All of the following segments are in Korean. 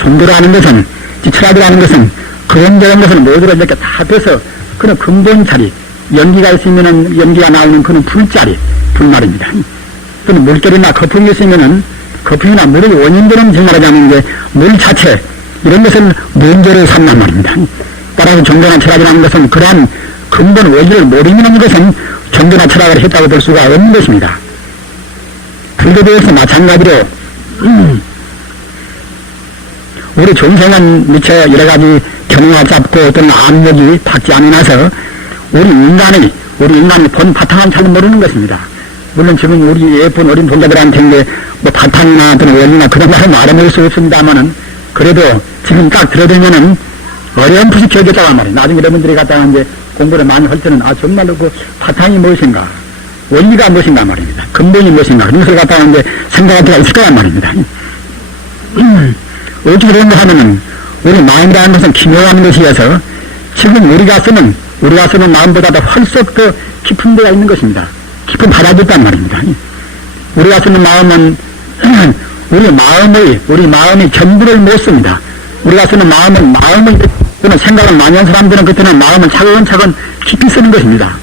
종교라는 것은, 철학이라는 것은, 그런저런 것을 모두를 이렇게 다 합해서 그런 근본 자리, 연기가 있으면은 연기가 나오는 그런 불자리, 불말입니다. 또는 물결이나 거품이 있으면은 거품이나 물의 원인들은 정말하자면 이제 물 자체, 이런 것을 문제를 삼는 말입니다. 따라서 종교나 철학이라는 것은 그러한 근본 원리를 모르는 것은 종교나 철학을 했다고 볼 수가 없는 것입니다. 불교도에서 마찬가지로 우리 중생은 미처 여러 가지 견해가 잡고 또는 압력이 닿지 않아서 우리 인간의 본 바탕은 잘 모르는 것입니다. 물론 지금 우리 예쁜 어린 동자들한테 이제 뭐 바탕이나 또는 원리나 그런 말을 말해놓을 수 없습니다만은 그래도 지금 딱 들어들면은 어렴풋이 기억했다고 말이에요. 나중에 여러분들이 갖다가 이제 공부를 많이 할 때는 정말로 그 바탕이 무엇인가, 원리가 무엇인가 말입니다. 근본이 무엇인가, 그런 것을 갖다가 이제 생각할 때가 있을 거란 말입니다. 어떻게 그런가 하면은 우리 마음이라는 것은 기묘한 것이어서 지금 우리가 쓰는 마음보다도 훨씬 더 깊은 데가 있는 것입니다. 깊은 바닥이 있단 말입니다. 우리가 쓰는 마음은 우리 마음이 전부를 못 씁니다. 우리가 쓰는 마음은 또는 생각을 많이 한 사람들은 그때는 마음을 차근차근 깊이 쓰는 것입니다.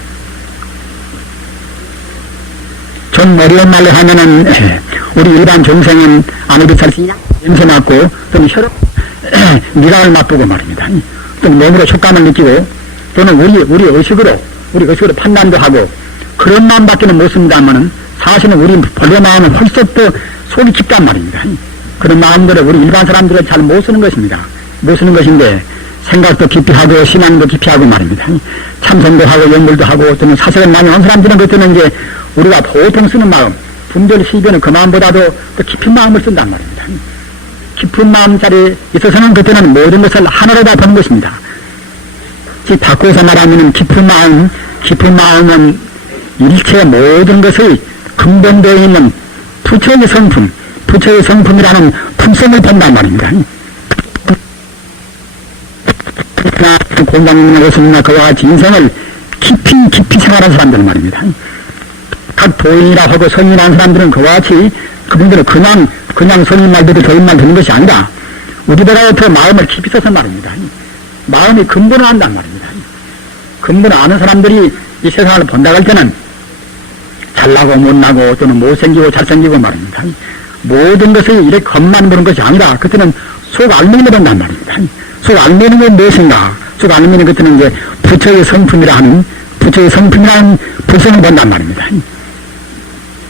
좀 어려운 말로 하면은 우리 일반 종생은 아무리 잘 냄새 맡고 또는 혈압 미각을 맛보고 말입니다. 또는 몸으로 촉감을 느끼고 또는 우리 의식으로 판단도 하고 그런 마음밖에는 못 씁니다만은 사실은 우리 본래 마음은 훨씬 더 속이 깊단 말입니다. 그런 마음들을 우리 일반 사람들은 잘 못 쓰는 것입니다. 못 쓰는 것인데 생각도 깊이 하고 신앙도 깊이 하고 말입니다. 참선도 하고 연물도 하고 또는 사색을 많이 한 사람들은 그때는 이제 우리가 보통 쓰는 마음, 분별 시비는 그 마음보다도 더 깊은 마음을 쓴단 말입니다. 깊은 마음 자리에 있어서는 그때는 모든 것을 하나로 다 보는 것입니다. 즉 바꿔서 말하면 깊은 마음은 일체 모든 것의 근본되어 있는 부처의 성품이라는 품성을 본단 말입니다. 공장이나 고승이나 그와 같이 인생을 깊이 생활한 사람들 말입니다. 각 도인이라 하고 성인이라는 사람들은 그와 같이 그분들은 그냥 성인 말대로 도인만 듣는 것이 아니라 우리보다 더 마음을 깊이 써서 말입니다. 마음이 근본을 안단 말입니다. 근본을 아는 사람들이 이 세상을 본다고 할 때는 잘나고 못나고 또는 못생기고 잘생기고 말입니다. 모든 것이 이렇게 겉만 보는 것이 아니라 그때는 속 알맹이를 본단 말입니다. 속 알맹이는 건 무엇인가? 속 알맹이는 그때는 이제 부처의 성품이라는 불성을 본단 말입니다.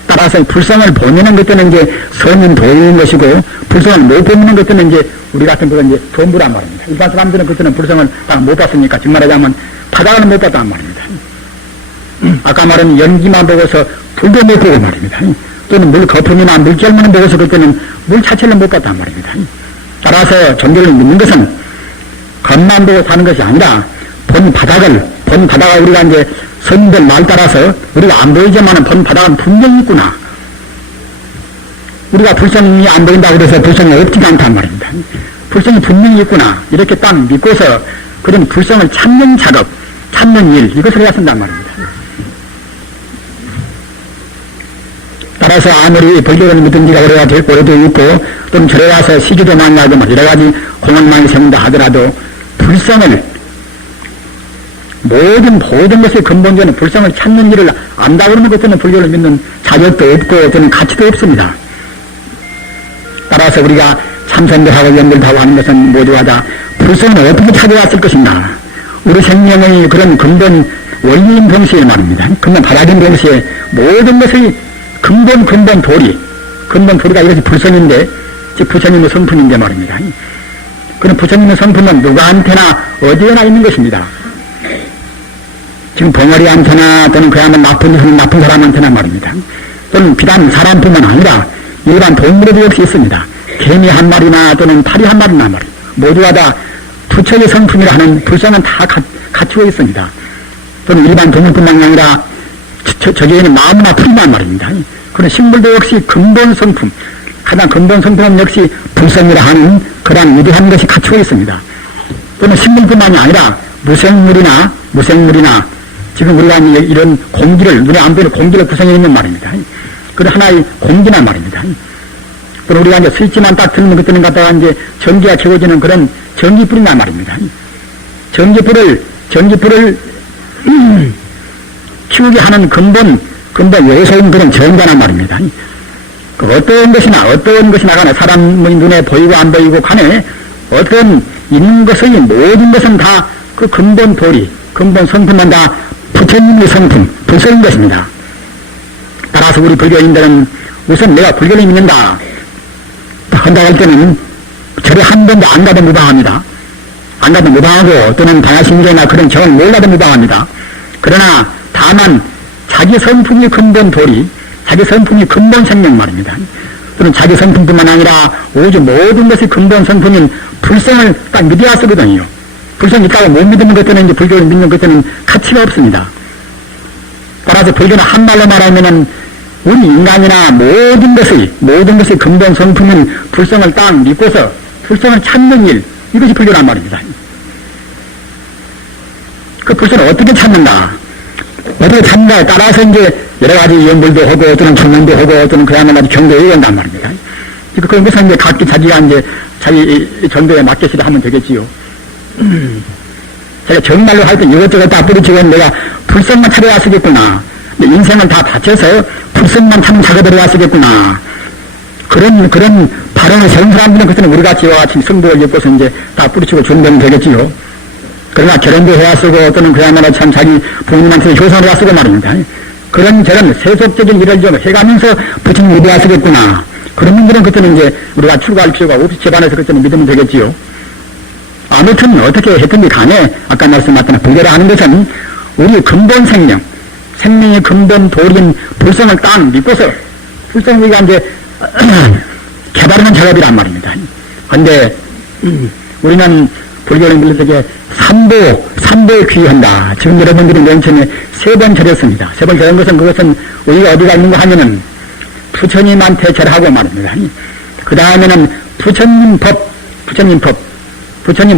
따라서 불성을 보면은 그때는 이제 성인 도인인 것이고 불성을 못 보면은 그때는 이제 우리 같은 그런 이제 전부란 말입니다. 일반 사람들은 그때는 불성을 딱 못 봤으니까 정말 하자면 바닥을 못 봤단 말입니다. 아까 말한 연기만 보고서 불도 못 보고 말입니다. 또는 물 거품이나 물결만 보고서 그때는 물 자체를 못 봤단 말입니다. 따라서 종교를 믿는 것은 겉만 보고 사는 것이 아니라 본 바닥을 우리가 이제 선들 말 따라서 우리가 안 보이지만은 본 바닥은 분명히 있구나. 우리가 불성이 안 보인다 그래서 불성이 없지가 않단 말입니다. 불성이 분명히 있구나. 이렇게 딱 믿고서 그런 불성을 찾는 작업, 찾는 일, 이것을 해야 쓴단 말입니다. 따라서 아무리 불교를 믿은 지가 오래도 있고 또는 절에 가서 시기도 많이 하고 여러 가지 공원 많이 세운다 하더라도 불성을 모든 것의 근본적인 불성을 찾는 일을 안다 그러면 그때는 불교를 믿는 자격도 없고 또는 가치도 없습니다. 따라서 우리가 참선도 하고 연들도 하고 하는 것은 모두가 다 불성을 어떻게 찾아왔을 것인가. 우리 생명의 그런 근본 원리인 동시에 말입니다. 근본 바닥인 동시에 모든 것의 근본 도리가 이것이 불성인데, 즉 부처님의 성품인데 말입니다. 그런 부처님의 성품은 누구한테나 어디에나 있는 것입니다. 지금 벙어리한테나 또는 그야말로 나쁜 사람한테나 말입니다. 또는 비단 사람뿐만 아니라 일반 동물에도 역시 있습니다. 개미 한 마리나 또는 파리 한 마리나 말입니다. 모두가 다 부처의 성품이라 하는 불성은 다 갖추어 있습니다. 또는 일반 동물뿐만 아니라 저기에는 나무나 풀이만 말입니다. 그런 식물도 역시 근본 성품, 가장 근본 성품은 역시 불성이라 하는 그러한 위대한 것이 갖추어 있습니다. 또는 식물뿐만이 아니라 무생물이나 지금 우리가 이런 공기를, 눈에 안 보이는 공기를 구성해 있는 말입니다. 그런 하나의 공기란 말입니다. 또는 우리가 이제 스위치만 딱 틀면 그때는 갖다가 이제 전기가 채워지는 그런 전기불이란 말입니다. 전기불을 키우게 하는 근본 요소인 그런 전자란 말입니다. 어떤 것이나 간에 사람의 눈에 보이고 안 보이고 간에 어떤 있는 것의 모든 것은 다 그 근본 도리, 근본 성품은 다 부처님의 성품, 불성인 것입니다. 따라서 우리 불교인들은 우선 내가 불교를 믿는다 한다고 할 때는 절에 한 번도 안 가도 무방합니다. 안 가도 무방하고 또는 방야심경이나 그런 정을 몰라도 무방합니다. 그러나 다만 자기 성품이 근본 도리, 자기 성품이 근본 생명 말입니다. 또는 자기 성품뿐만 아니라 오직 모든 것이 근본 성품인 불성을 딱 믿어야 쓰거든요. 불성 있다고 못 믿는 것들은 이제 불교를 믿는 것들은 가치가 없습니다. 따라서 불교는 한말로 말하면은 우리 인간이나 모든 것이 근본 성품인 불성을 딱 믿고서 불성을 찾는 일, 이것이 불교란 말입니다. 그 불성을 어떻게 찾는가? 어떻게 찾는가에 따라서 이제 여러 가지 연불도 하고, 또는 청문도 하고, 또는 그야말로 경도에 온단 말입니다. 그건 무슨 이제 각기 자기가 이제 자기 정도에 맞게 하면 되겠지요. 제가 정말로 할 때 이것저것 다 뿌리치고 내가 불성만 찾아야 쓰겠구나. 인생을 다 바쳐서 불성만 참 작업을 쓰겠구나. 그런 발언을 세운 사람들은 그때는 우리 같이 성도를 엮고서 이제 다 뿌리치고 준비하면 되겠지요. 그러나 결혼도 해야 쓰고 또는 그야말로 참 자기 부모님한테 효선을 해야 쓰고 말입니다. 그런 저런 세속적인 일을 좀 해가면서 부처님 믿어야 쓰겠구나. 그런 분들은 그때는 이제 우리가 출가할 필요가 없이 집안에서 그때는 믿으면 되겠지요. 아무튼 어떻게 했든지 간에 아까 말씀하셨던 불교를 하는 것은 우리 근본 생명의 근본 도리인 불성을 딱 믿고서 불성을 우리가 이제 개발하는 작업이란 말입니다. 그런데 우리는 불교를 밀려서 삼보에 귀의한다. 지금 여러분들이 맨 처음에 3번 절했습니다. 3번 절한 것은 그것은 우리가 어디가 있는가 하면은 부처님한테 절하고 말입니다. 그 다음에는 부처님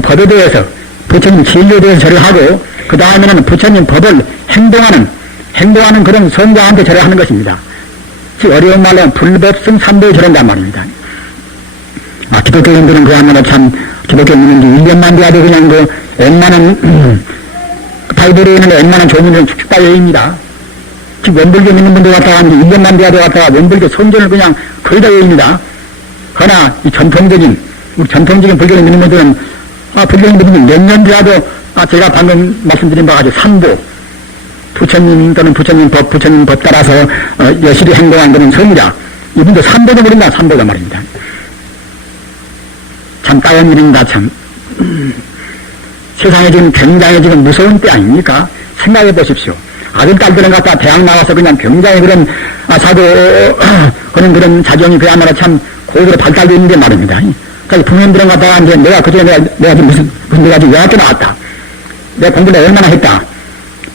법에 대해서, 부처님 진리에 대해서 절을 하고, 그 다음에는 부처님 법을 행동하는 그런 성자한테 절을 하는 것입니다. 즉, 어려운 말로 불법성 삼보에 절한단 말입니다. 기독교인들은 그야말로 참, 기독교인들은 1년만 돼도 그냥 웬만한, 바이블에 있는 웬만한 조문들은 축축 다 외웁니다. 지금 원불교 믿는 분들 갔다가 1년만 돼도 갔다가 원불교 선전을 그냥 거의 다 외웁니다. 그러나 이 전통적인 불교를 믿는 분들은 불교를 믿으면 몇 년 뒤라도 제가 방금 말씀드린 바와 같이 삼보, 부처님 또는 부처님 법 따라서 여실히 행동한 그런 성이다. 이분도 삼보도 모른다. 삼보가 말입니다. 참 따연 일입니다. 참 세상에 지금 굉장히 지금 무서운 때 아닙니까? 생각해 보십시오. 아들 딸들은 갖다 대학 나와서 그냥 굉장히 그런 그런 자정이 그야말로 참 고도로 발달되어 있는데 말입니다. 그러니까 부모님들은 갖다가 이제 내가 그중에 내가 지금 무슨 군대 가지고 왜 학교 나왔다. 내가 공부를 얼마나 했다.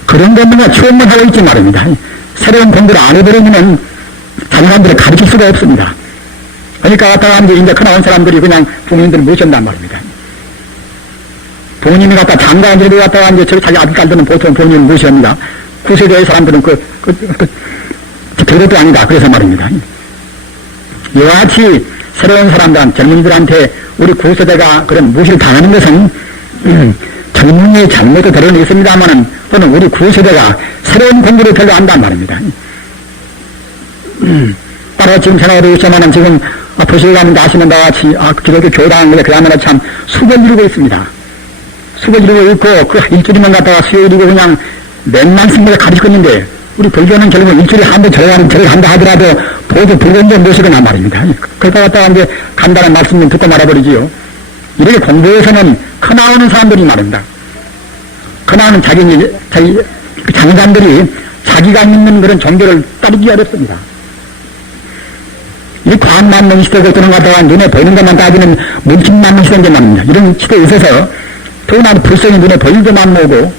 그런 것만 추억만 하고 있지 말입니다. 새로운 공부를 안 해버리면 자녀들을 가르칠 수가 없습니다. 그러니까 갖다가 이제 큰 나온 사람들이 그냥 부모님들을 무시한단 말입니다. 부모님이 갖다 장가한들이 갖다가 이제 자기 아들 딸들은 보통 부모님을 무시합니다. 구세대의 사람들은 별것도 아니다. 그래서 말입니다. 이와 같이 새로운 사람들, 젊은이들한테 우리 구세대가 그런 무시를 당하는 것은 젊은이의 잘못도 들어는 있습니다만은 또는 우리 구세대가 새로운 공부를 별로 안단 말입니다. 따라 지금 생각해도 있지만은 지금 도시에 가면 아시는 바와 같이 기독교 교당에 그야말로 참 수백 이루고 있습니다. 수백 이루고 있고 그 일주일만 갔다가 수요일이고 그냥 몇만 승부를 가르치고 있는데 우리 불교는 결국 일주일에 한 번 절을 한다 하더라도 모두 불교인들 모시거나 말입니다. 그러다 갔다가 이제 간단한 말씀 좀 듣고 말아버리지요. 이렇게 공부에서는 커나오는 사람들이 말입니다. 커나오는 자기 장관들이 자기가 믿는 그런 종교를 따르기 어렵습니다. 이 과학만능 시대가 뜨는 것다가 눈에 보이는 것만 따지는 물질만능 시대인 게 말입니다. 이런 시대에 있어서 더구나 불성이 눈에 보일 것만 모으고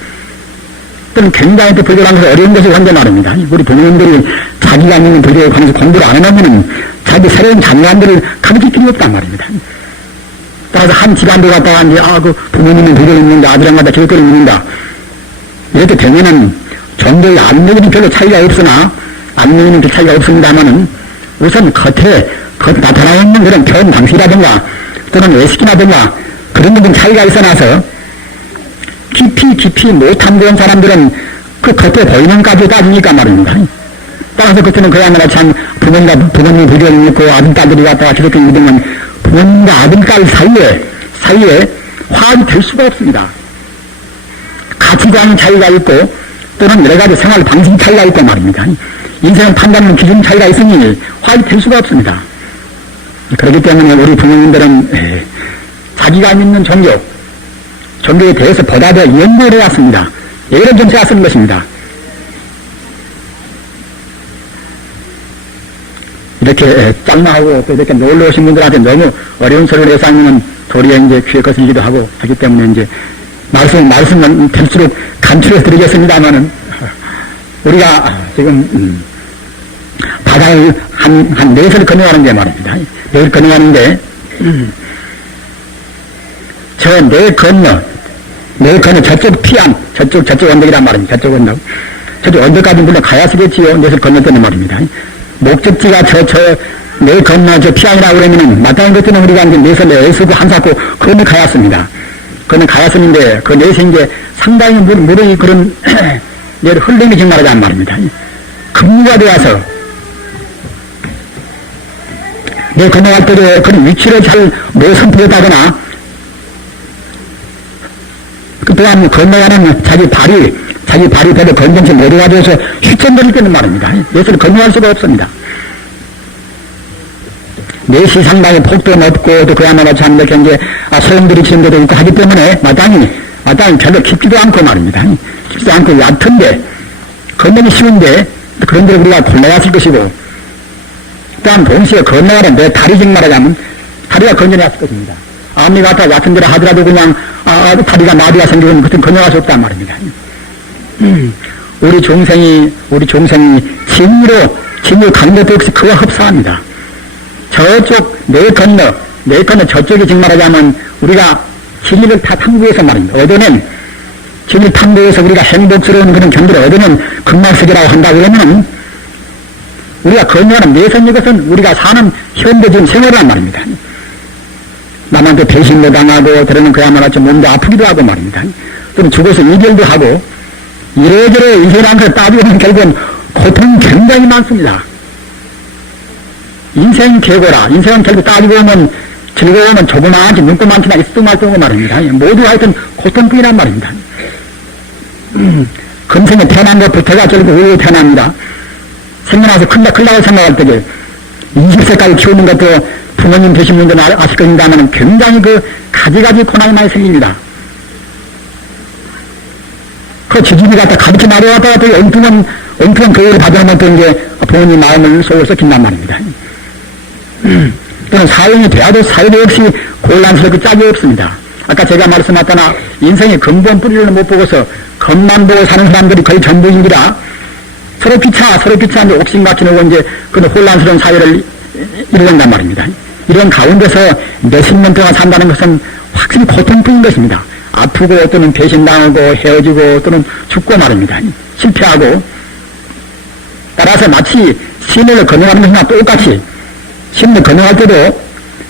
또는 굉장히 또 불교를 하면서 어려운 것을 한게 말입니다. 우리 부모님들이 자기가 믿는 불교에 관해서 공부를 안 해놓으면 자기 새로운 자녀들을 가르칠 필요 없단 말입니다. 따라서 한 집안도 갔다가 이제 부모님은 불교를 믿는다, 아들은 갖다 기독교를 믿는다. 이렇게 되면은 종교의 안목에는 별로 차이가 없으나 안목에는 그 차이가 없습니다만은 우선 겉에 그 나타나는 그런 표현 방식이라든가 또는 외식이라든가 그런 것들 차이가 있어나서 깊이 못 탐구한 사람들은 그 겉에 보이는 까지 따지니까 말입니다. 따라서 그때는 그야말로 참 부모님 부정이 있고 아들, 딸들이 왔다가 저렇게 믿으면 부모님과 아들, 딸 사이에 화합이 될 수가 없습니다. 가치관 차이가 있고 또는 여러 가지 생활 방식 차이가 있고 말입니다. 인생 판단하는 기준 차이가 있으니 화합이 될 수가 없습니다. 그렇기 때문에 우리 부모님들은 자기가 믿는 종교에 대해서 보다 더 연구를 해왔습니다. 예를 좀 세웠는 것입니다. 이렇게 짱나하고 또 이렇게 놀러 오신 분들한테 너무 어려운 소리를 해서 하면 도리어 이제 귀에 거슬리기도 하고 하기 때문에 이제 말씀은 될수록 간추려서 드리겠습니다만은 우리가 지금 바다를 한 넷을 건너가는데 말입니다. 넷을 건너가는데 저 네 건너 저쪽 피안 저쪽 언덕이란 말입니다. 저쪽 언덕까지 물론 가야 쓰겠지요. 넷을 건넜다는 말입니다. 목적지가 네 건너 저 피안이라고 그러면은 마땅한 것들은 우리가 이제 넷을 애쓰고 한사고 그런데 가야습니다. 그는 가야쓰는데 그 넷이 이제 상당히 물의 그런 넷 흘림이 정말하자는 말입니다. 급류가 되어서 내 건너갈 때도 그런 위치를 잘 못 선택했다거나 또한 건너가는 자기 발이 별로 건전치 못해가지고서 휘청거릴 때는 말입니다. 넷을 건너갈 수가 없습니다. 넷이 상당히 폭도 높고 또 그야말로 참 이렇게 이제 소용돌이 치는 데도 있고 하기 때문에 마땅히 별로 깊지도 않고 말입니다. 깊지도 않고 얕은데 건너기 쉬운데 그런 데를 우리가 골라왔을 것이고 또한 동시에 건너가는 내 다리 즉 말하자면 다리가 건전해왔을 것입니다. 아무리 갖다 얕은 데라 하더라도 그냥 다리가 나비가 생기면 그것은 건너갈 수 없단 말입니다. 우리 종생이 진리로 가는 것도 역시 그와 흡사합니다. 저쪽 내 건너 저쪽이 즉 말하자면 우리가 진리를 다 탐구해서 말입니다. 얻어낸 진리 탐구해서 우리가 행복스러운 그런 경기를 얻어낸 극락세계라고 한다고 그러면 우리가 건너는 내선 이것은 우리가 사는 현대적인 생활이란 말입니다. 남한테 배신도 당하고 그러면 그야말로 좀 몸도 아프기도 하고 말입니다. 좀 죽어서 이별도 하고 이래저래 인생한테 따지고 보면 결국은 고통이 굉장히 많습니다. 인생 계고라. 인생은 결국 따지고 보면 즐거우면 조그마한지 눈꼬만치나 있어도 말도 말입니다. 모두 하여튼 고통뿐이란 말입니다. 금생에 태어난 것부터가 결국 우리로 태어납니다. 생겨나서 큰다고 생각할 때에 20세까지 키우는 것도 부모님 되신 분들은 아실 겁니다만 굉장히 가지가지 고난이 많이 생깁니다. 그 지집이 갖다 가르쳐 나려왔다가 또 엉뚱한 교육을 받으면 또 이제 부모님 마음을 속을 썩힌단 말입니다. 또는 사형이 돼야도 사회도 역시 곤란스럽고 짝이 없습니다. 아까 제가 말씀하셨다나 인생의 근본 뿌리를 못 보고서 겉만 보고 사는 사람들이 거의 전부인기라 서로 피차 이제 옥신 같이 오고 이제 그런 혼란스러운 사회를 이루어간단 말입니다. 이런 가운데서 몇십 년 동안 산다는 것은 확실히 고통뿐인 것입니다. 아프고 또는 배신당하고 헤어지고 또는 죽고 말입니다. 실패하고 따라서 마치 시내를 건너가는 것이나 똑같이 시내를 건너갈 때도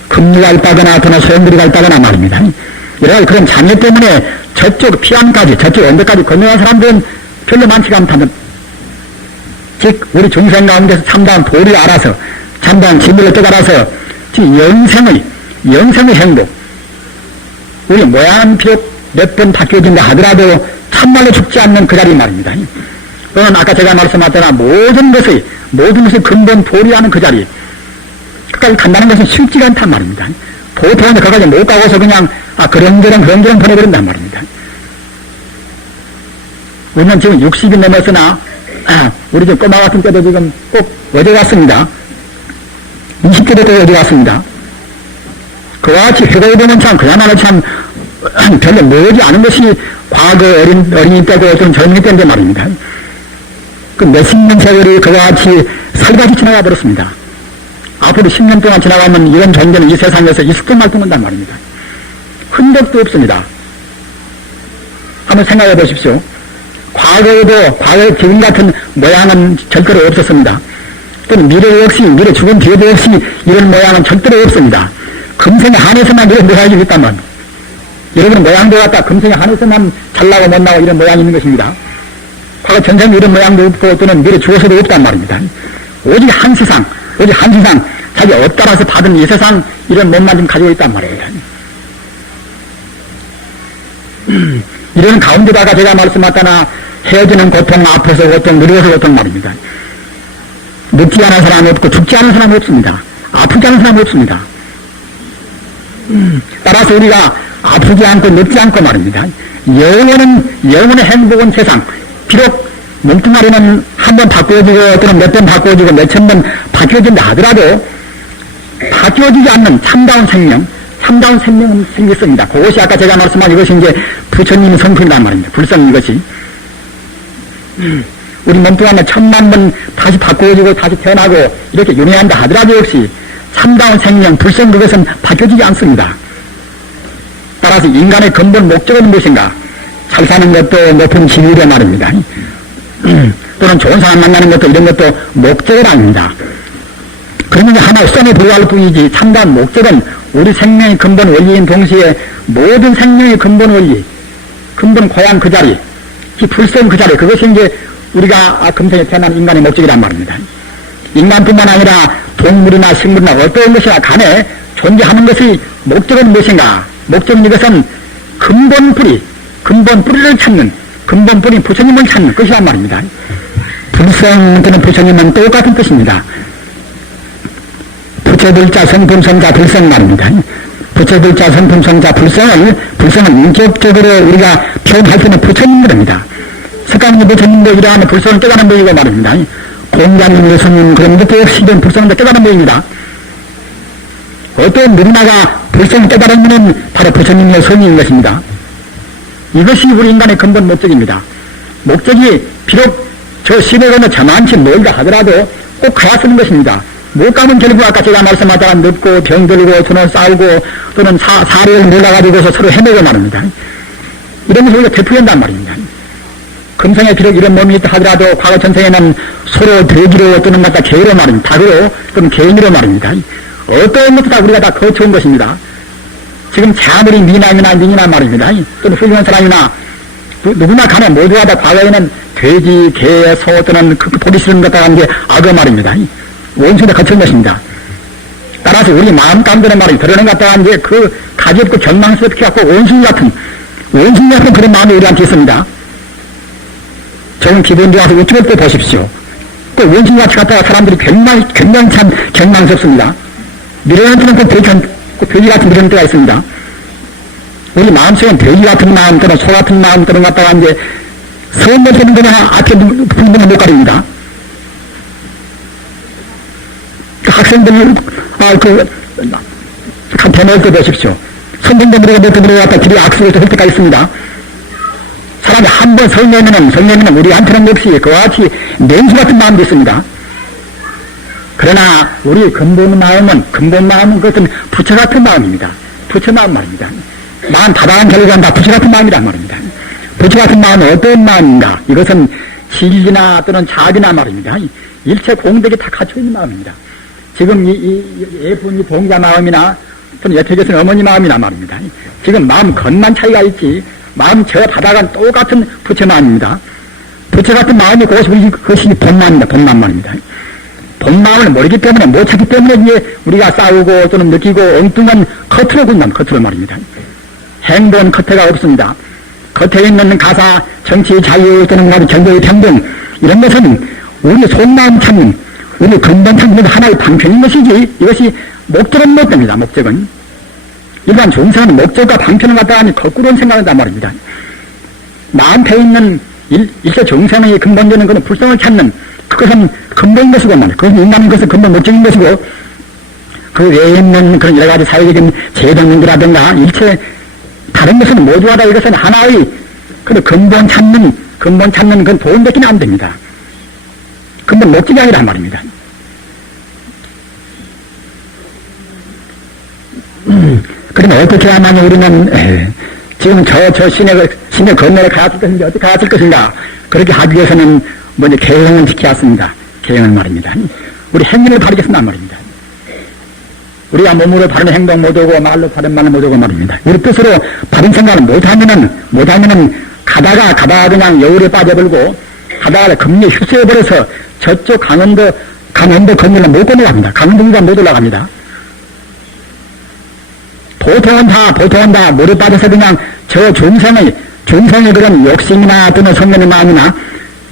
금리가 있다거나 또는 소용돌이가 있다거나 말입니다. 여러 가지 그런 장애 때문에 저쪽 피안까지 저쪽 언덕까지 건너간 사람들은 별로 많지가 않다는 즉 우리 중생 가운데서 참다한 도리를 알아서 참다한 진리를 깨달아서 지금 영생의 행복 우리 모양 비록 몇 번 바뀌어진다 하더라도 참말로 죽지 않는 그 자리 말입니다. 또는 아까 제가 말씀하셨다나 모든 것의 근본 도리하는 그 자리 끝까지 간다는 것은 쉽지가 않단 말입니다. 보통은 거기까지 못 가고서 그냥 그런저런 보내버린단 말입니다. 우리는 지금 60이 넘었으나 우리 집 꼬마 같은 때도 지금 꼭 어디 갔습니다. 20대 때도 어디 갔습니다. 그와 같이 회고해보면 참 그야말로 참 별로 멀지 않은 것이 과거 어린이 때고 좀 젊은이 때인데 말입니다. 그 몇십 년 세월이 그와 같이 살같이 지나가 버렸습니다. 앞으로 10년 동안 지나가면 이런 존재는 이 세상에서 있을까 말까 한단 말입니다. 흔적도 없습니다. 한번 생각해 보십시오. 과거에 지금 같은 모양은 절대로 없었습니다. 또는 미래 없이, 미래 죽은 뒤에도 없이 이런 모양은 절대로 없습니다. 금생에 한해서만 이런 모양이 있단 말입니다. 여러분 모양도 갖다 금생에 한해서만 잘나고 못나고 이런 모양이 있는 것입니다. 과거 전생에 이런 모양도 없고 또는 미래 죽어서도 없단 말입니다. 오직 한 세상, 자기 업 따라서 받은 이 세상 이런 몸만 좀 가지고 있단 말입니다. 이런 가운데다가 제가 말씀하잖아 헤어지는 고통, 아파서 고통, 늙어서 고통 말입니다. 늙지 않은 사람이 없고 죽지 않은 사람이 없습니다. 아프지 않은 사람이 없습니다. 따라서 우리가 아프지 않고 늙지 않고 말입니다. 영원의 행복은 세상. 비록 몸뚱아리는 한 번 바꿔지고 또는 몇 번 바꿔지고 몇천 번 바뀌어진다 하더라도 바뀌어지지 않는 참다운 생명은 생겼습니다. 그것이 아까 제가 말씀한 이것이 이제 부처님의 성품이란 말입니다. 불성 이것이. 우리 몸뚱아리는 1000만 번 다시 바꿔지고 다시 태어나고 이렇게 윤회한다 하더라도 역시 참다운 생명, 불성 그것은 바뀌어지지 않습니다. 따라서 인간의 근본 목적은 무엇인가? 잘 사는 것도 높은 지위래 말입니다. 또는 좋은 사람 만나는 것도 이런 것도 목적은 아닙니다. 그러면 하나의 수단에 불과할 뿐이지 참다운 목적은 우리 생명의 근본 원리인 동시에 모든 생명의 근본 원리, 근본 고향 그 자리, 이 불성 그 자리, 그것이 이제 우리가 금생에 태어난 인간의 목적이란 말입니다. 인간뿐만 아니라 동물이나 식물이나 어떤 것이나 간에 존재하는 것의 목적은 무엇인가? 목적은 이것은 근본 뿌리를 찾는, 근본 뿌리 부처님을 찾는 것이란 말입니다. 불성 또는 부처님은 똑같은 뜻입니다. 부처불자 성품성자 불성 말입니다. 부처불자 성품성자 불성은 인격적으로 우리가 표현할 수 있는 부처님들입니다. 석가모니 부처님도 이러한 불성을 깨달은 분이고 말입니다. 공자님, 예수님 그런 것도 없이 이런 불성을 깨달은 분입니다. 어떤 누구나가 불성을 깨달은 분은 바로 부처님의 성의인 것입니다. 이것이 우리 인간의 근본 목적입니다. 목적이 비록 저 시내 건너 저만치 멀다 하더라도 꼭 가야 쓰는 것입니다. 못 가면 결국 아까 제가 말씀하다가 늙고 병들고 또는 싸우고 또는 사례를 몰라가지고서 서로 헤매고 말입니다. 이런 것을 우리가 되풀이한단 말입니다. 금생에 비록 이런 몸이 있다 하더라도 과거 전생에는 서로 대기로 또는 갖다 개로 말입니다. 닭으로 또는 개인으로 말입니다. 어떤 것도 다 우리가 다 거쳐온 것입니다. 지금 아무리 미남이나 말입니다. 또는 훌륭한 사람이나 누구나 간에 모두가 다 과거에는 돼지, 개, 소 또는 그 보기 싫은 것 같은 게 악어 말입니다. 원수도 거친 것입니다. 따라서 우리 마음 가운데는 말이 들어오는 것 같다는 게 그 가지없고 경망스럽게 갖고 원숭이 같은 그런 마음이 우리한테 있습니다. 저는 기본적으로 와서 우측을 또 보십시오. 또 원숭이 같이 갔다가 사람들이 굉장히 참 경망스럽습니다. 미련한테는 그 돼지 같은 미련 때가 있습니다. 우리 마음속엔 돼지 같은 마음 또는 소 같은 마음 또는 갖다가 이제 선물되는 거냐 앞에 분명히 못 가립니다. 학생들, 한 대놓을 때 보십시오. 선생님들에게 몇 분들이 갖다 길이 악수를 할 때가 있습니다. 사람이 한 번 성내면은 우리한테는 역시 그와 같이 냉수 같은 마음도 있습니다. 그러나 우리 근본 마음은 그것은 부처 같은 마음입니다. 부처 마음 말입니다. 마음 다당한 결과는 다 부처 같은 마음이란 말입니다. 부처 같은 마음은 어떤 마음인가? 이것은 진리나 또는 자비나 말입니다. 일체 공덕이 다 갖춰 있는 마음입니다. 지금 예쁜 이 동자 마음이나 또는 여태 계신 어머니 마음이나 말입니다. 지금 마음 겉만 차이가 있지 마음 저 바다가 똑같은 부처 마음입니다. 부처 같은 마음이 그것이 본마음입니다. 본마음 말입니다. 본마음을 모르기 때문에 못 찾기 때문에 이제 우리가 싸우고 또는 느끼고 엉뚱한 겉으로 말입니다. 행본 겉에가 없습니다. 겉에 있는 가사, 정치, 자유 또는 경제의 평등 이런 것은 우리 속마음 찾는 우리 근본 찾는 하나의 방편인 것이지 이것이 목적은 못 됩니다. 목적은 일반 종사는 목적과 방편을 갖다 하니 거꾸로 생각한단 말입니다. 마음에 있는 일체 정상의 근본적인 것은 불성을 찾는 그것은 근본인 것이고 말이에요. 그것은 인간인 것은 근본 목적인 것이고 그 외에 있는 그런 여러 가지 사회적인 제도문제라든가 일체 다른 것은 모두가 다 이것은 하나의 그 근본 찾는 그건 도움되기는 안 됩니다. 근본 목적이 아니란 말입니다. 그러면 어떻게 하면 우리는 지금 저 신의 건너에 가야 할 것인가 어떻게 가야 할 것인가 그렇게 하기 위해서는 먼저 계행을 지켜야 합니다. 계행을 말입니다. 우리 행위를 바르게 쓴단 말입니다. 우리가 몸으로 바른 행동 못하고 말로 바른 말 못하고 말입니다. 우리 뜻으로 바른 생각을 못하면은 가다가 그냥 여울에 빠져버리고 가다가 금리에 휩쓸어버려서 저쪽 강원도 건너를 못 건너갑니다. 강원도가 못 올라갑니다. 보통은 다 물에 빠져서 그냥 저 중생의 그런 욕심이나 또는 성년의 마음이나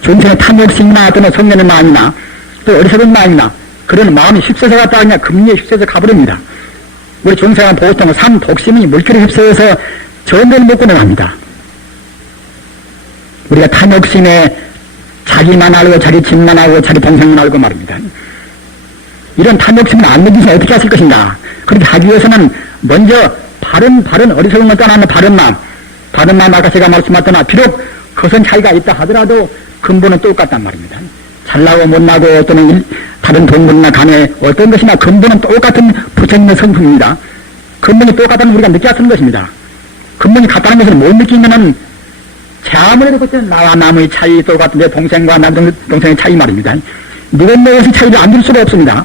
중생의 탐욕심이나 또는 성년의 마음이나 또 어리석은 마음이나 그런 마음이 휩쓸어서 갔다가 그냥 금리에 휩쓸어서 가버립니다. 우리 중생은 보통 독심이 물결에 휩쓸어서 전대를 못 건너갑니다. 우리가 탐욕심에 자기만 알고 자기 집만 알고 자기 동생만 알고 말입니다. 이런 탐욕심을 안 느끼시면 어떻게 하실 것인가. 그렇게 하기 위해서는 먼저 바른 어리석은 것 떠나는 바른 마음 아까 제가 말씀하셨으나 비록 그것은 차이가 있다 하더라도 근본은 똑같단 말입니다. 잘나고 못나고 또는 다른 동물이나 간에 어떤 것이나 근본은 똑같은 부처님의 성품입니다. 근본이 똑같다는 우리가 느껴야 쓰는 것입니다. 근본이 같다는 것을 못 느끼면은 아무래도 그때는 나와 남의 차이 똑같은 내 동생과 남동생의 차이 말입니다. 이런 것이 차이를 안 줄 수가 없습니다.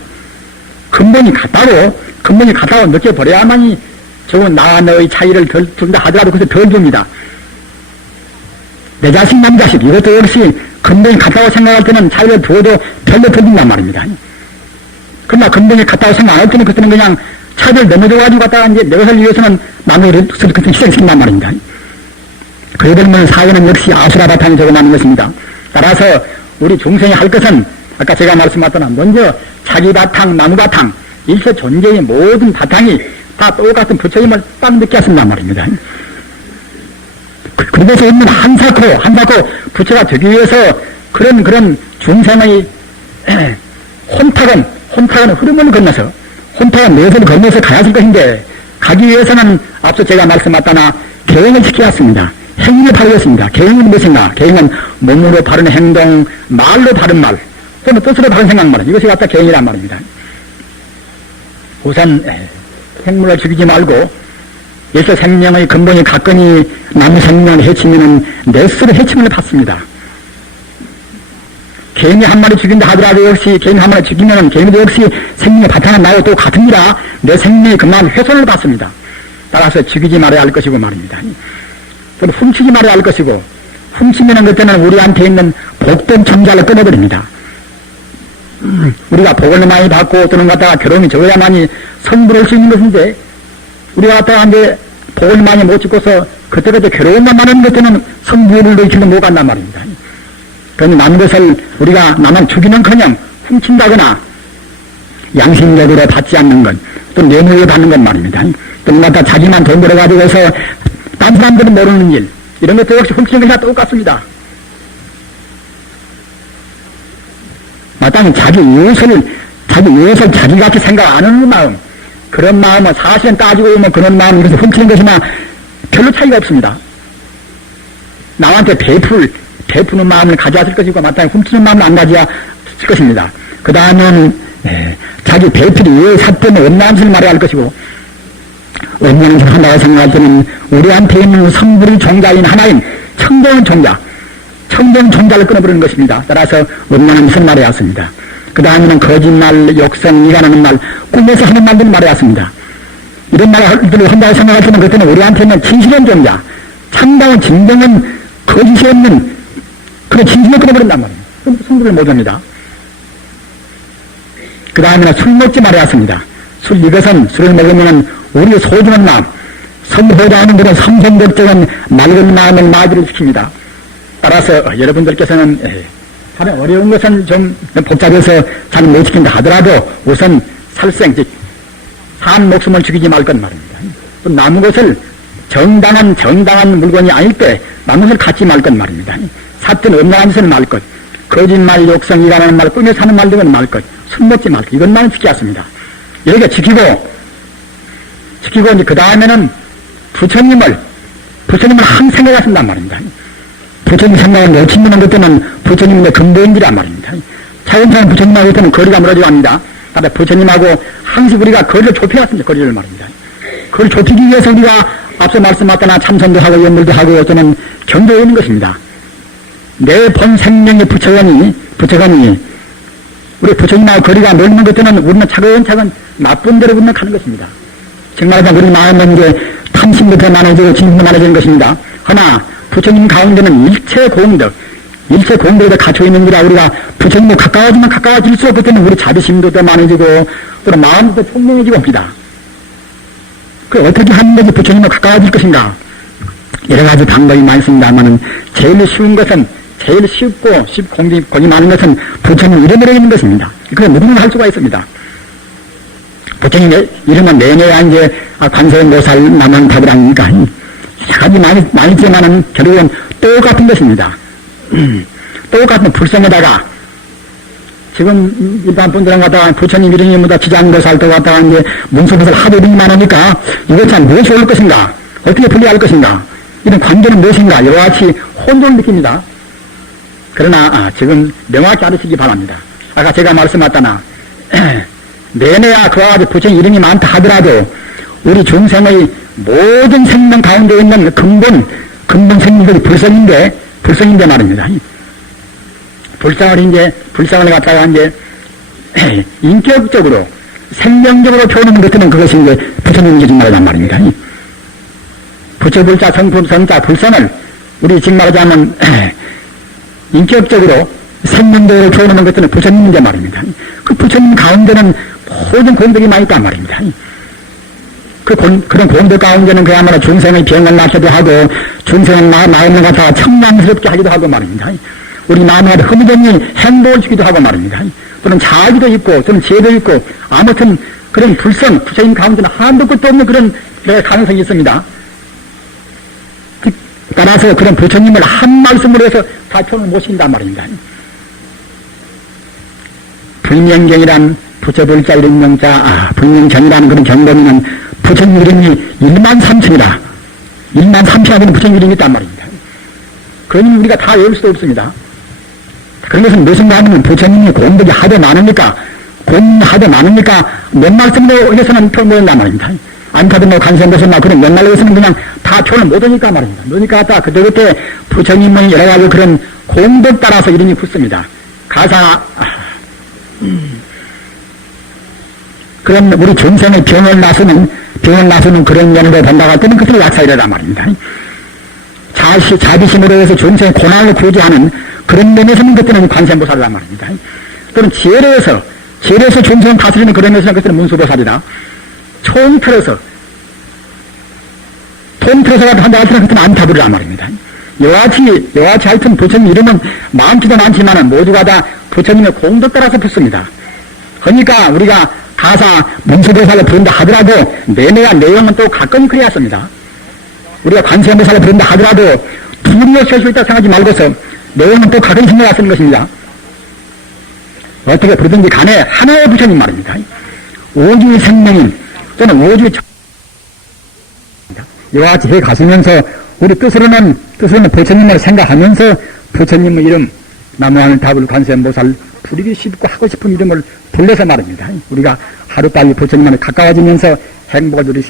근본이 같다고 느껴버려야만이 저건 나와 너의 차이를 덜 준다 하더라도 그것을 덜 줍니다. 내 자식 남자식 이것도 역시 근본이 같다고 생각할 때는 차이를 두어도 별로 덜 준단 말입니다. 그러나 근본이 같다고 생각 안 할 때는 그때는 그냥 차이를 넘어져가지고 갔다가 이제 내 것을 위해서는 남의 것을 그때 희생시킨단 말입니다. 그래 되면 사회는 역시 아수라 바탕이 적용하는 것입니다. 따라서 우리 중생이 할 것은 아까 제가 말씀하셨던 먼저 자기 바탕, 나무 바탕, 일체 존재의 모든 바탕이 다 똑같은 부처님을 딱 느꼈습니다 말입니다. 그래서 있는 한사코 부처가 되기 위해서 그런 중생의 혼탁은 흐름을 건너서 혼탁은 내선을 건너서 가야 할 것인데 가기 위해서는 앞서 제가 말씀하셨다나 계행을 지켜야 했습니다. 행위를 바르겠습니다. 계행은 무엇인가? 계행은 몸으로 바른 행동, 말로 바른 말, 또는 뜻으로 바른 생각 말. 이것이 갖다 계행이란 말입니다. 우선 생물을 죽이지 말고 예서 생명의 근본이 가끔이 남의 생명을 해치면은 내 스스로 해침을 받습니다. 개인이 한 마리 죽인다 하더라도 역시 개인이 한 마리 죽이면은 개인도 역시 생명의 바탕은 나와 또 같으니라 내 생명이 그만 훼손을 받습니다. 따라서 죽이지 말아야 할 것이고 말입니다. 또 훔치지 말아야 할 것이고 훔치면은 그때는 우리한테 있는 복된 정자를 끊어버립니다. 우리가 복을 많이 받고 또는 갖다가 결혼이 적어야만이 성불할 수 있는 것인데 우리가 갖다가 이제 복을 많이 못 짓고서 그때그때 괴로움만 많은 것들은 성불을 놓치는 못 간단 말입니다. 그러니 남은 것을 우리가 남은 죽이는커녕 훔친다거나 양심적으로 받지 않는 것, 또 뇌물을 받는 것 말입니다. 또는 갖다 자기만 돈 벌어가지고서 딴 사람들은 모르는 일, 이런 것도 역시 훔치는 것이나 똑같습니다. 마땅히 자기 이웃을 자기같이 생각 안 하는 마음, 그런 마음은 사실은 따지고 보면 그런 마음은 그래서 훔치는 것이나 별로 차이가 없습니다. 남한테 베푸는 마음을 가져왔을 것이고 마땅히 훔치는 마음을 안 가져왔을 것입니다. 그 다음은 자기 베풀이 왜 삿대는 엄나한 짓을 말해야 할 것이고 엄나한 짓을 한다고 생각할 때는 우리한테 있는 성불의 종자인 하나인 청정 종자를 끊어버리는 것입니다. 따라서 엄나한 짓을 말해야 했습니다. 그 다음에는 거짓말, 욕성, 이간하는 말, 꿈에서 하는 말들을 말해야 했습니다. 이런 말들을 한다고 생각할 때는 그때는 우리한테 있는 진실한 종자, 참다운 진정한 거짓이 없는 그런 진심을 끊어버린단 말이에요. 그럼 성불을 못합니다. 그 다음에는 술 먹지 말아야 했습니다. 이것은 술을 먹으면 우리 소중한 마음, 성보다 하는 그런 성성걱정은 맑은 마음을 마비를 시킵니다. 따라서 여러분들께서는 다른 어려운 것은 좀 복잡해서 잘 못 지킨다 하더라도 우선 살생, 즉 산 목숨을 죽이지 말 것 말입니다. 또 남은 것을 정당한 물건이 아닐 때 남은 것을 갖지 말 것 말입니다. 사건 엄나한 짓을 말 것, 거짓말, 욕성, 이간하는 말, 꿈에서 하는 말 등은 말 것, 술 먹지 말 것, 이것만은 지켰습니다. 이렇게 지키고 이제 그 다음에는 부처님을 항상 생각하신단 말입니다. 부처님 생각을 놓치면 그때는 부처님의 근본이란 말입니다. 차근차근 부처님하고 그때는 거리가 멀어지고 합니다. 따라 부처님하고 항상 우리가 거리를 좁혀왔습니다. 거리를 말입니다. 거리를 좁히기 위해서 우리가 앞서 말씀하셨다나 참선도 하고 연물도 하고 또는 경도에 있는 것입니다. 내 본 생명의 부처관이 우리 부처님하고 거리가 멀는 것들은 우리는 차근차근 나쁜 대로 우리는 가는 것입니다. 정말 우리 마음은 이제 탐심부터 많아지고 진심도 많아지는 것입니다. 허나 부처님 가운데는 일체 공덕에 갇혀 있는지라 우리가 부처님과 가까워지면 가까워질수록 그때는 우리 자비심도 더 많아지고 또 마음도 더 총명해지고 합니다. 그 어떻게 하는 것이 부처님과 가까워질 것인가? 여러 가지 방법이 많습니다만은 제일 쉬운 것은 제일 쉽고 공이 많은 것은 부처님 이름으로 있는 것입니다. 그걸 누구나 할 수가 있습니다. 부처님의 이름은 내내야 이제 관세음보살 남한답을 아닙니까? 가지 많이 있지만은 결국은 똑같은 것입니다. 똑같은 불성에다가 지금 일반 분들은 갖다가 부처님 이름이 뭐다 지장보살도 갖다가 이제 문수보살 하도 이름이 많으니까 이것 참 무엇이 올 것인가? 어떻게 분리할 것인가? 이런 관계는 무엇인가? 여러 가지 혼돈을 느낍니다. 그러나 지금 명확히 알으시기 바랍니다. 아까 제가 말씀하셨다나 내내야 그와 같이 부처님 이름이 많다 하더라도 우리 중생의 모든 생명 가운데 있는 근본 생명들이 불성인데 말입니다. 불성을 갖다가 이제 인격적으로 생명적으로 표현하는 것들은 그것이 이제 부처님이 지금 말하단 말입니다. 부처불자 성품성자 불성을 우리 지금 말하자면 인격적으로 생명적으로 표현하는 것들은 부처님인데 말입니다. 그 부처님 가운데는 모든 공덕이 많이 있단 말입니다. 그런 공덕 가운데는 그야말로 중생의 병을 낫기도 하고 중생의 마음을 갖다가 청량스럽게 하기도 하고 말입니다. 우리 마음에 흐뭇하니 행복을 주기도 하고 말입니다. 또는 자기도 있고 또는 지혜도 있고 아무튼 그런 부처님 가운데는 한도 끝도 없는 그런 가능성이 있습니다. 따라서 그런 부처님을 한 말씀으로 해서 다 표현을 못 시킨단 말입니다. 불명경이란 부처불자 이름명자 불명경이라는 그런 경범위는 부처님 이름이 13,000이라 13,000이나 되는 부처님 이름이 있단 말입니다. 그러니 우리가 다 외울 수도 없습니다. 그런 것은 무슨 하면 부처님이 공덕이 하도 많으니까 몇 말씀으로 해서는 표현 못한단 말입니다. 안타도 간센도서나 그런 몇 말로서는 그냥 다 표현을 못하니까 말입니다. 그러니까 딱 그때 부처님은 여러 가지 그런 공덕 따라서 이름이 붙습니다. 그런 우리 중생의 병을 나서는 그런 면으로 본다고 할 때는 그것을 약사이라단 말입니다. 자비심으로 해서 중생의 고난을 구제하는 그런 면에서는 그때는 관세음보살이란 말입니다. 또는 지혜로 해서 중생을 다스리는 그런 면에서는 그때는 문수보살이다. 통틀어서 한다 할 때는 그때는 안타불이란 말입니다. 여하치 하여튼 부처님 이름은 많지도 많지만은 모두가 다 부처님의 공덕 따라서 붙습니다. 그러니까 우리가 가사 문수보살을 부른다 하더라도 내내야 내용은 또 가끔 그래야 씁니다. 우리가 관세음보살을 부른다 하더라도 둘이어 셀 수 있다 생각하지 말고서 내용은 또 가끔 신경을 쓰는 것입니다. 어떻게 부르든지 간에 하나의 부처님 말입니다. 오주의 생명인 또는 오주의 여러 가지 해 가시면서 우리 뜻으로는 부처님을 생각하면서 부처님의 이름 나무하늘답을 관세음보살 부르기 쉽고 하고 싶은 이름을 불러서 말입니다. 우리가 하루빨리 부처님을 가까워지면서 행복을 누리시